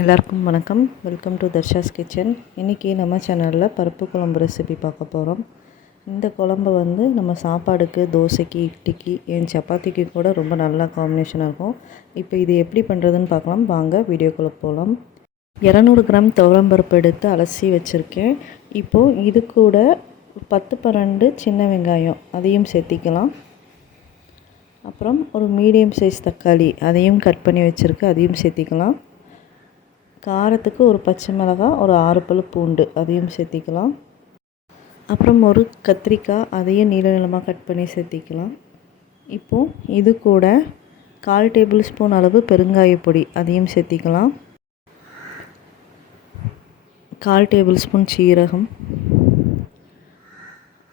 எல்லாருக்கும் வணக்கம். Welcome to Darsha's kitchen. இன்றைக்கி நம்ம சேனலில் பருப்பு குழம்பு ரெசிபி பார்க்க போகிறோம். இந்த குழம்பு நம்ம சாப்பாடுக்கு, தோசைக்கு, இட்லிக்கு, சப்பாத்திக்கு கூட ரொம்ப நல்லா காம்பினேஷனாக இருக்கும். இப்போ இது எப்படி பண்ணுறதுன்னு பார்க்கலாம். வாங்க வீடியோக்குள்ளே போகலாம். 200 கிராம் துவரம்பருப்பு எடுத்து அலசி வச்சுருக்கேன். இப்போது இது கூட 10-12 சின்ன வெங்காயம் அதையும் சேர்த்திக்கலாம். அப்புறம் ஒரு மீடியம் சைஸ் தக்காளி அதையும் கட் பண்ணி வச்சுருக்கு, அதையும் சேர்த்திக்கலாம். காரத்துக்கு ஒரு பச்சை மிளகாய், ஒரு 6 பல் பூண்டு அதையும் சேர்த்திக்கலாம். அப்புறம் ஒரு கத்திரிக்காய் அதையும் நீள நீளமாக கட் பண்ணி சேர்த்திக்கலாம். இப்போது இது கூட 1/4 டேபிள் ஸ்பூன் அளவு பெருங்காய பொடி அதையும் சேர்த்திக்கலாம். 1/4 டேபிள் ஸ்பூன் சீரகம்,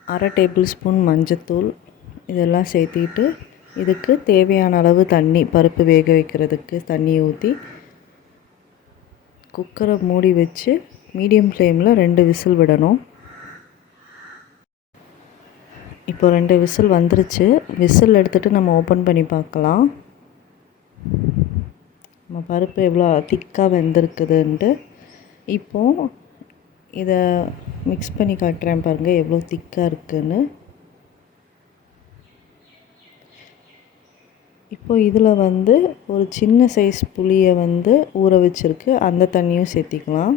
1/2 டேபிள் ஸ்பூன் மஞ்சத்தூள் இதெல்லாம் சேர்த்திட்டு இதுக்கு தேவையான அளவு தண்ணி, பருப்பு வேக வைக்கிறதுக்கு தண்ணி ஊற்றி குக்கரை மூடி வச்சு மீடியம் ஃப்ளேமில் 2 விசில் விடணும். இப்போ 2 விசில் வந்துருச்சு. விசில் எடுத்துகிட்டு நம்ம ஓப்பன் பண்ணி பார்க்கலாம். நம்ம பருப்பு எவ்வளோ திக்காக வெந்திருக்குதுன்ட்டு. இப்போது இதை மிக்ஸ் பண்ணி காட்டுறேன் பாருங்கள் எவ்வளோ திக்காக இருக்குதுன்னு. இப்போது இதில் ஒரு சின்ன சைஸ் புளியை ஊற வச்சுருக்கு, அந்த தண்ணியும் சேர்த்திக்கலாம்.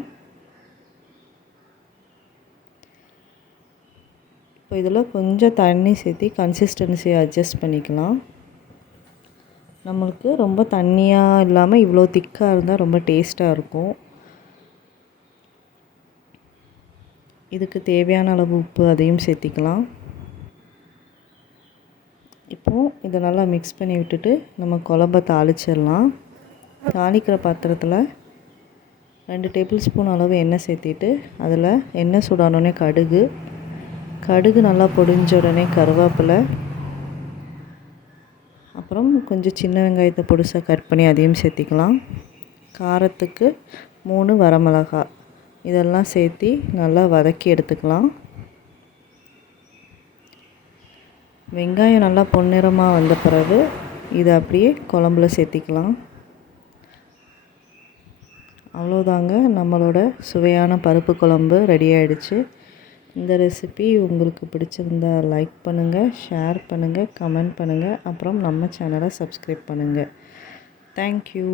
இப்போ இதில் கொஞ்சம் தண்ணி சேர்த்தி கன்சிஸ்டன்சியை அட்ஜஸ்ட் பண்ணிக்கலாம். நம்மளுக்கு ரொம்ப தண்ணியாக இல்லாமல் இவ்வளோ திக்காக இருந்தால் ரொம்ப டேஸ்ட்டாக இருக்கும். இதுக்கு தேவையான அளவு உப்பு அதையும் சேர்த்திக்கலாம். இப்போது இதை நல்லா மிக்ஸ் பண்ணி விட்டுட்டு நம்ம குழம்ப தாளிச்சிடலாம். தாளிக்கிற பாத்திரத்தில் 2 டேபிள் ஸ்பூன் அளவு எண்ணெய் சேர்த்திட்டு அதில் எண்ணெய் சூடானோடனே கடுகு நல்லா பொடிஞ்ச உடனே கருவேப்பிலை, அப்புறம் கொஞ்சம் சின்ன வெங்காயத்தை பொடிசாக கட் பண்ணி அதையும் சேர்த்திக்கலாம். காரத்துக்கு 3 வரமிளகாய் இதெல்லாம் சேர்த்தி நல்லா வதக்கி எடுத்துக்கலாம். வெங்காயம் நல்லா பொன்னிறமாக வந்த பிறகு இதை அப்படியே குழம்புல சேர்த்திக்கலாம். அவ்வளோதாங்க, நம்மளோட சுவையான பருப்பு குழம்பு ரெடி ஆகிடுச்சு. இந்த ரெசிபி உங்களுக்கு பிடிச்சிருந்தா லைக் பண்ணுங்கள், ஷேர் பண்ணுங்கள், கமெண்ட் பண்ணுங்கள். அப்புறம் நம்ம சேனலை சப்ஸ்கிரைப் பண்ணுங்கள். தேங்க்யூ.